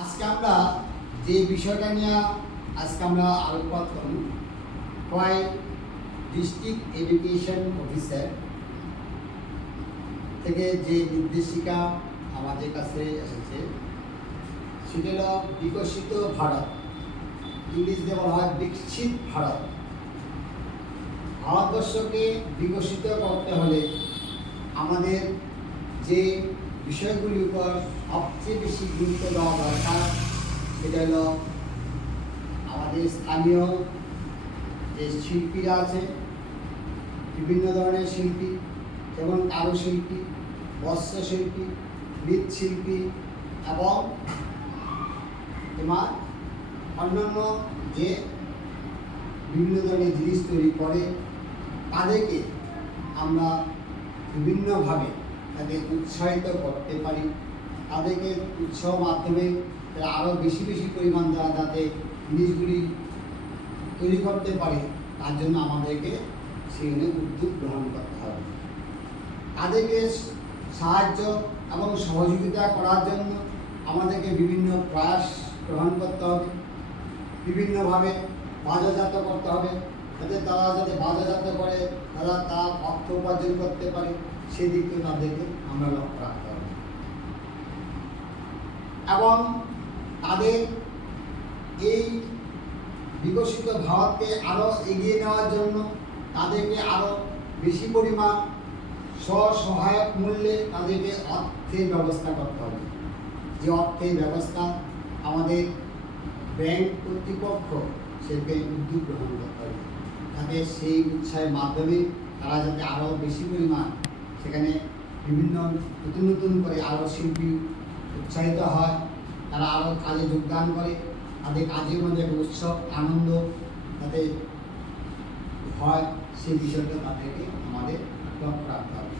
আজকে আমরা যে বিষয়টা নিয়ে আমরা আলোকপাত করব, হয় ডিস্ট্রিক্ট এডুকেশন অফিসার থেকে যে নির্দেশিকা আমাদের কাছে এসেছে সেটা হলো বিকশিত ভারত, ইংরেজিতে বলা হয় বিকশিত ভারত। ভারতবর্ষকে বিকশিত করতে হলে আমাদের যে বিষয়গুলির উপর সবচেয়ে বেশি গুরুত্ব দেওয়া দরকার সেটা হলো আমাদের স্থানীয় যে শিল্পীরা আছে, বিভিন্ন ধরনের শিল্পী, যেমন কারুশিল্পী, বস্ত্রশিল্পী, মৃৎশিল্পী এবং তোমার অন্যান্য যে বিভিন্ন ধরনের জিনিস তৈরি করে তাদেরকে আমরা বিভিন্নভাবে তাদের উৎসাহিত করতে পারি। তাদেরকে উৎসাহ মাধ্যমে তারা আরও বেশি বেশি পরিমাণ দ্বারা যাতে জিনিসগুলি তৈরি করতে পারে তার জন্য আমাদেরকে সেখানে উদ্যোগ গ্রহণ করতে হবে। তাদেরকে সাহায্য এবং সহযোগিতা করার জন্য আমাদেরকে বিভিন্ন প্রয়াস গ্রহণ করতে হবে, বিভিন্নভাবে বাজারজাত করতে হবে, যাতে তারা যাতে বাজারজাত করে তারা তা অর্থ উপার্জন করতে পারে সেদিকে তাদেরকে আমরা লক্ষ্য রাখতে হবে। এবং তাদের এই বিকশিত ভারতকে আরও এগিয়ে নেওয়ার জন্য তাদেরকে আরও বেশি পরিমাণ স্বসহায়ক মূল্যে তাদেরকে অর্থের ব্যবস্থা করতে হবে। যে অর্থের ব্যবস্থা আমাদের ব্যাংক কর্তৃপক্ষ সেটাকে উদ্যোগ গ্রহণ করতে হবে, যাতে সেই উৎসাহের মাধ্যমে তারা যাতে আরও বেশি পরিমাণ সেখানে বিভিন্ন নতুন নতুন করে আরও শিল্পী উৎসাহিত হয়, তারা আরও কাজে যোগদান করে, তাদের কাজের মধ্যে একটা উৎসব আনন্দ যাতে হয় সেই বিষয়টা তাদেরকে আমাদের লক্ষ্য রাখতে হবে।